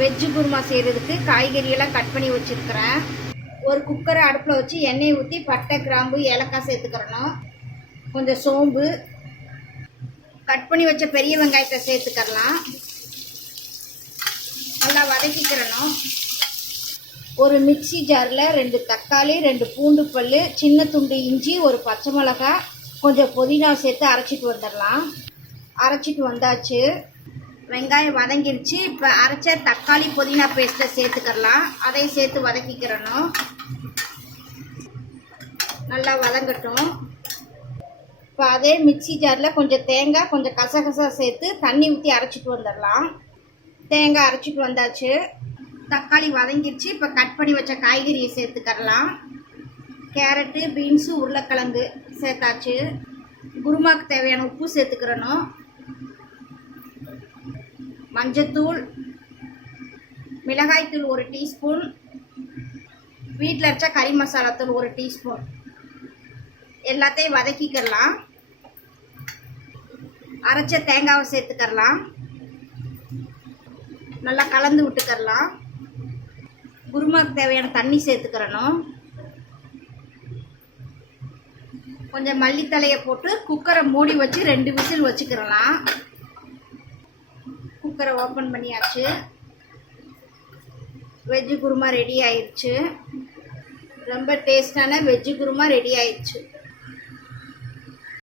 Veg kurma செய்கிறதுக்கு காய்கறியெல்லாம் cut பண்ணி வச்சுருக்கிறேன். ஒரு குக்கரை அடுப்பில் வச்சு எண்ணெய் ஊற்றி பட்டை கிராம்பு ஏலக்காய் சேர்த்துக்கிறணும். கொஞ்சம் சோம்பு. கட் பண்ணி வச்ச பெரிய வெங்காயத்தை சேர்த்துக்கிறலாம். நல்லா வதக்கிக்கிறணும். ஒரு மிக்சி ஜாரில் ரெண்டு தக்காளி ரெண்டு பூண்டு பல் சின்ன துண்டு இஞ்சி ஒரு பச்சை மிளகாய் கொஞ்சம் புதினா சேர்த்து அரைச்சிட்டு வந்துடலாம். அரைச்சிட்டு வந்தாச்சு. வெங்காயம் வதங்கிருச்சு. இப்போ அரைச்ச தக்காளி புதினா பேஸ்ட்டை சேர்த்துக்கிறலாம். அதையும் சேர்த்து வதக்கிக்கிறணும். நல்லா வதங்கட்டும். இப்போ அதே மிக்ஸி ஜாரில் கொஞ்சம் தேங்காய் கொஞ்சம் கசகசா சேர்த்து தண்ணி ஊற்றி அரைச்சிட்டு வந்துடலாம். தேங்காய் அரைச்சிட்டு வந்தாச்சு. தக்காளி வதங்கிருச்சு. இப்போ கட் பண்ணி வச்ச காய்கறியை சேர்த்துக்கரலாம் கேரட்டு பீன்ஸு உருளைக்கிழங்கு சேர்த்தாச்சு. குருமாக்கு தேவையான உப்பு சேர்த்துக்கிறணும். மஞ்சத்தூள் மிளகாய்த்தூள் ஒரு டீஸ்பூன் வீட்டில் அரைச்சா கறி மசாலாத்தூள் ஒரு டீஸ்பூன். எல்லாத்தையும் வதக்கிக்கிறலாம் அரைச்ச தேங்காவை சேர்த்துக்கரலாம் நல்லா கலந்து விட்டுக்கரலாம் குருமாக்கு தேவையான தண்ணி சேர்த்துக்கிறணும். கொஞ்சம் மல்லித்தலையை போட்டு குக்கரை மூடி வச்சு ரெண்டு விசில் வச்சுக்கிறலாம். குக்கரை ஓப்பன் பண்ணியாச்சு. வெஜ்ஜு குருமா ரெடி ஆயிடுச்சு ரொம்ப டேஸ்டான வெஜ்ஜு குருமா ரெடி ஆயிடுச்சு